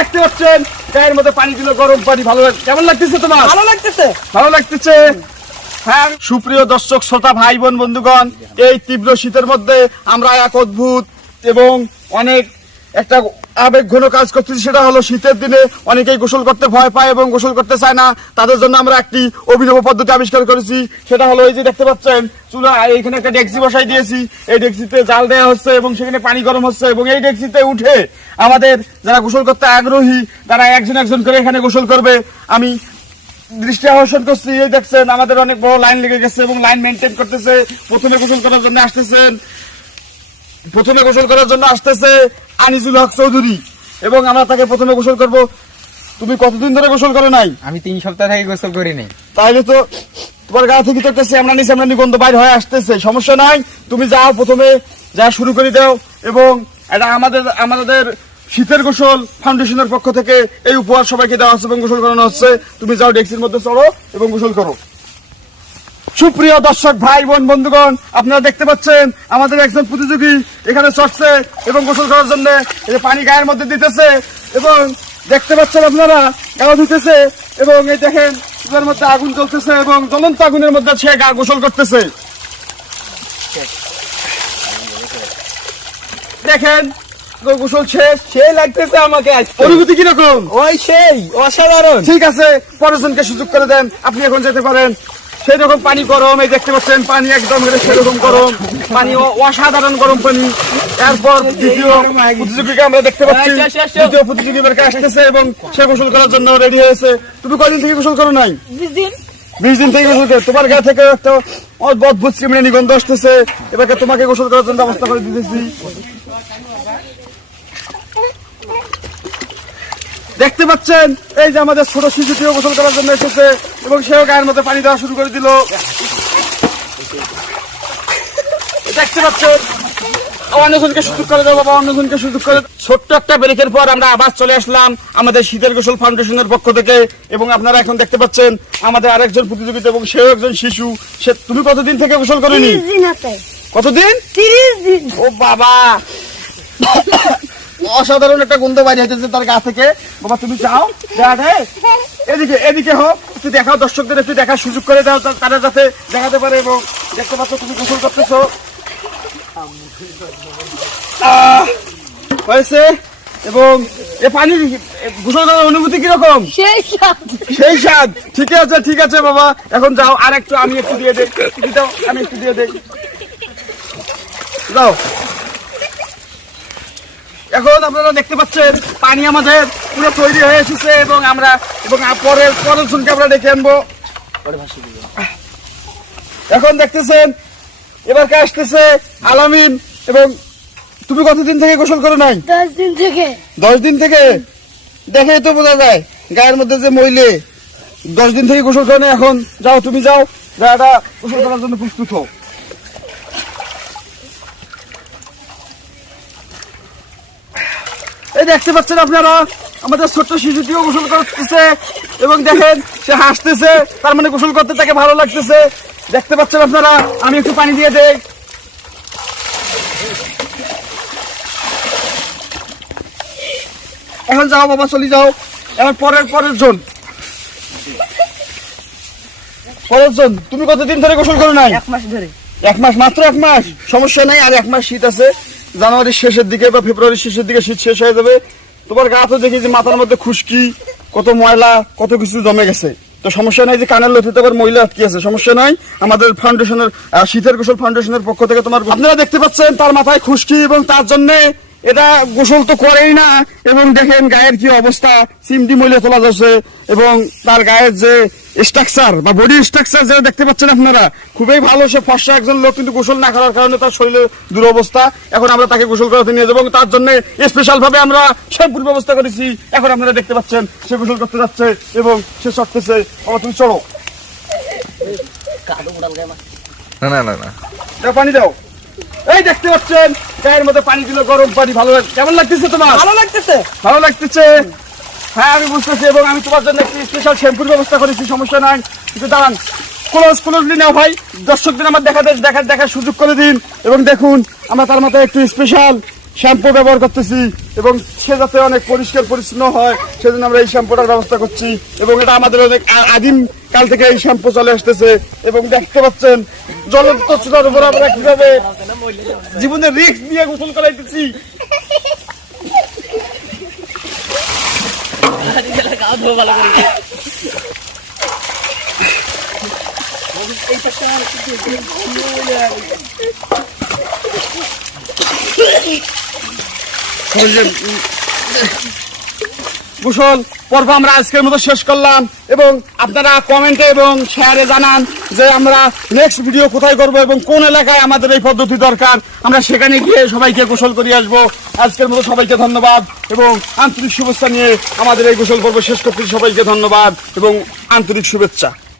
দেখতে পাচ্ছেন গায়ের মধ্যে পানি দিল, গরম পানি। ভালো কেমন লাগতেছে তোমার? ভালো লাগতেছে। ভালো লাগতেছে। হ্যাঁ সুপ্রিয় দর্শক শ্রোতা ভাই বোন বন্ধুগণ, এই তীব্র শীতের মধ্যে আমরা এক অদ্ভুত এবং অনেক একটা আবেগ ঘন কাজ করতেছি। সেটা হলো শীতের দিনে অনেকেই গোসল করতে ভয় পায় এবং গোসল করতে চায় না। তাদের জন্য আমরা একটি অভিনব পদ্ধতি আবিষ্কার করেছি। সেটা হলো এই যে দেখতে পাচ্ছেন চুলা, এইখানে একটা ডেকচি বসাই দিয়েছি। এই ডেকচিতে জাল দেওয়া হচ্ছে এবং সেখানে পানি গরম হচ্ছে এবং এই ডেকচিতে উঠে আমাদের যারা গোসল করতে আগ্রহী তারা একজন একজন করে এখানে গোসল করবে। আমি দৃষ্টি আকর্ষণ করছি, এই দেখছেন আমাদের অনেক বড় লাইন লেগে গেছে এবং লাইন মেনটেন করতেছে। প্রথমে গোসল করার জন্য আসতেছে আনিসুল হক চৌধুরী এবং আমরা তাকে প্রথমে গোসল করব। তুমি কতদিন ধরে গোসল করো নাই? আমি 3 সপ্তাহ থেকে গোসল করি নাই। তাইলে তো তোমার গা থেকে তো একটা সেমনানি গন্ধ বাইরে হয়ে আসতেছে। সমস্যা নাই, তুমি যাও প্রথমে যা শুরু করে দাও। এবং এটা আমাদের শীতের গোসল ফাউন্ডেশনের পক্ষ থেকে এই উপহার সবাইকে দেওয়া হচ্ছে এবং গোসল করানো হচ্ছে। তুমি যাও ডেক্সির মধ্যে চলো এবং গোসল করো। সুপ্রিয় দর্শক ভাই বোন বন্ধুগণ, আপনারা দেখতে পাচ্ছেন আমাদের একজন প্রতিযোগী এখানে চড়ছে এবং গোসল করার জন্য পানি গায়ের মধ্যে দিতেছে এবং দেখতে পাচ্ছেন আপনারা গা ধুতেছে এবং এই দেখেন চুলার মধ্যে আগুন জ্বলতেছে এবং জ্বলন্ত আগুনের মধ্যে সে গা গোসল করতেছে। দেখেন গোসল শেষ। সেই লাগতেছে আমাকে আজকে। অনুভূতি কিরকম? ওই সেই অসাধারণ। ঠিক আছে, পরেরজনকে সুযোগ করে দেন, আপনি এখন যেতে পারেন। সেই রকম পানি গরম, এই দেখতে পাচ্ছেন পানি একদম সেরকম গরম পানি, অসাধারণ গরম পানি। এরপর দ্বিতীয় প্রতিযোগীকে আমরা দেখতে পাচ্ছি, দ্বিতীয় প্রতিযোগী বের করে আসতেছে এবং সে গোসল করার জন্য রেডি হয়েছে। তুমি কয়দিন থেকে গোসল করো নাই? 20 দিন থেকে গোসল করো। তোমার গা থেকে একটা অদ্ভুত চিমড়ানি গন্ধ আসতেছে। এবারকে তোমাকে গোসল করার জন্য ব্যবস্থা করে দিতেছি। দেখতে পাচ্ছেন এই যে আমাদের ছোট শিশুটিও গোসল করার জন্য এসেছে এবং সেও গায়ের মধ্যে পানি দেওয়া শুরু করে দিল। দেখতে পাচ্ছেন অন্যজনকে সুযোগ করে দেবো, বাবা অন্যজনকে সুযোগ করে। ছোট্ট একটা ব্রেকের পর আমরা আবার চলে আসলাম আমাদের শীতের গোসল ফাউন্ডেশনের পক্ষ থেকে এবং আপনারা এখন দেখতে পাচ্ছেন আমাদের আরেকজন প্রতিযোগিতা এবং সেও একজন শিশু। সে তুমি কতদিন থেকে গোসল করেনি? কতদিন? 30 দিন। ও বাবা, অসাধারণ একটা গন্ধ বাইরে হইতেছে তার গা থেকে। বাবা তুমি যাও, এদিকে হোক, একটু দেখাও, দর্শকদের একটু দেখার সুযোগ করে দাও, তারা যাতে দেখাতে পারে। এবং দেখতে পাচ্ছ তুমি গোসল করতেছো হয়েছে। এবং এ পানি গোসল করার অনুভূতি কিরকম? সেই স্বাদ। ঠিক আছে বাবা, এখন যাও। আর একটু আমি একটু দিয়ে দেই, আমি একটু দিয়ে দেই, যাও। এখন আপনারা দেখতে পাচ্ছেন পানি আমাদের পুরো তৈরি হয়ে এসেছে এবং আমরা পরের জনকে আমরা ডেকে আনবো। এখন দেখতেছেন এবার কে আসতেছে? আলামিন। এবং তুমি কতদিন থেকে গোসল করো নাই? 10 দিন থেকে। 10 দিন থেকে? দেখেই তো বোঝা যায় গায়ের মধ্যে যে মইলে। 10 দিন থেকে গোসল করো না। এখন যাও, তুমি যাও, গাটা গোসল করার জন্য প্রস্তুত হও। এই দেখতে পাচ্ছেন আপনারা আমাদের ছোট্ট শিশুটিও গোসল করতেছে এবং দেখেন সে হাসতেছে, তার মানে গোসল করতে তাকে ভালো লাগতেছে। দেখতে পাচ্ছেন আপনারা, আমি একটু পানি দিয়ে দেই। এখন যাও বাবা, চলে যাও। এখন পরের জন। তুমি কতদিন ধরে গোসল করো নাই? 1 মাস ধরে। 1 মাস? মাত্র 1 মাস? সমস্যা নাই, আর 1 মাস শীত আছে। জানুয়ারির শেষের দিকে বা ফেব্রুয়ারির শেষের দিকে শীত শেষ হয়ে যাবে। তোমার গা তো দেখি যে মাথার মধ্যে খুশকি, কত ময়লা, কত কিছু জমে গেছে। তো সমস্যা নাই যে কানের লতিতে আবার ময়লা আটকে আছে, সমস্যা নাই। আমাদের ফাউন্ডেশনের শীতের গোসল ফাউন্ডেশনের পক্ষ থেকে তোমার, আপনারা দেখতে পাচ্ছেন তার মাথায় খুশকি এবং তার জন্য এটা গোসল তো করেই না। এবং দেখেন গায়ের কি অবস্থা, চিমটি ময়লা তোলা যাচ্ছে এবং তার গায়ের যে স্ট্রাকচার বা বডি স্ট্রাকচার যেটা দেখতে পাচ্ছেন আপনারা, খুবই ভালো। সে ফর্সা একজন লোক, কিন্তু গোসল না করার কারণে তার শরীরের দুরবস্থা। এখন আমরা তাকে গোসল করাতে নিয়ে যাবো এবং তার জন্য স্পেশাল ভাবে আমরা শ্যাম্পুর ব্যবস্থা করেছি। এখন আপনারা দেখতে পাচ্ছেন সে গোসল করতে যাচ্ছে এবং সে চড়তেছে। বাবা তুমি চড়ো, না পানি দাও। এই দেখতে পাচ্ছেন গায়ের মধ্যে পানি দিল, গরম পানি। ভালো কেমন লাগতেছে তোমার? ভালো লাগতেছে। ভালো লাগতেছে? হ্যাঁ আমি বুঝতেছি। এবং আমি তোমার জন্য একটি স্পেশাল শ্যাম্পুর ব্যবস্থা করেছি, সমস্যা নাই। কিন্তু দাঁড়ান, ক্লোজলি নাও ভাই, দর্শকদের আমার দেখার সুযোগ করে দিন। এবং দেখুন আমরা তার মধ্যে একটু স্পেশাল শ্যাম্পু ব্যবহার করতেছি এবং সে যাতে অনেক পরিষ্কার পরিচ্ছন্ন হয় সেজন্য আমরা এই শ্যাম্পুটার ব্যবস্থা করছি এবং এটা আমাদের অনেক আদিম কাল থেকে এই শ্যাম্পু চলে আসতেছে এবং দেখতে পাচ্ছেন জলতচ্ছটার উপর আমরা কিভাবে জীবনের রিস্ক নিয়ে গোসল করাইতেছি। গোসল পর্ব আমরা আজকের মতো শেষ করলাম এবং আপনারা কমেন্টে এবং শেয়ারে জানান যে আমরা নেক্সট ভিডিও কোথায় করব এবং কোন এলাকায় আমাদের এই পদ্ধতি দরকার, আমরা সেখানে গিয়ে সবাইকে গোসল করিয়ে আসবো। আজকের মতো সবাইকে ধন্যবাদ এবং আন্তরিক শুভেচ্ছা নিয়ে আমাদের এই গোসল পর্ব শেষ করতে সবাইকে ধন্যবাদ এবং আন্তরিক শুভেচ্ছা।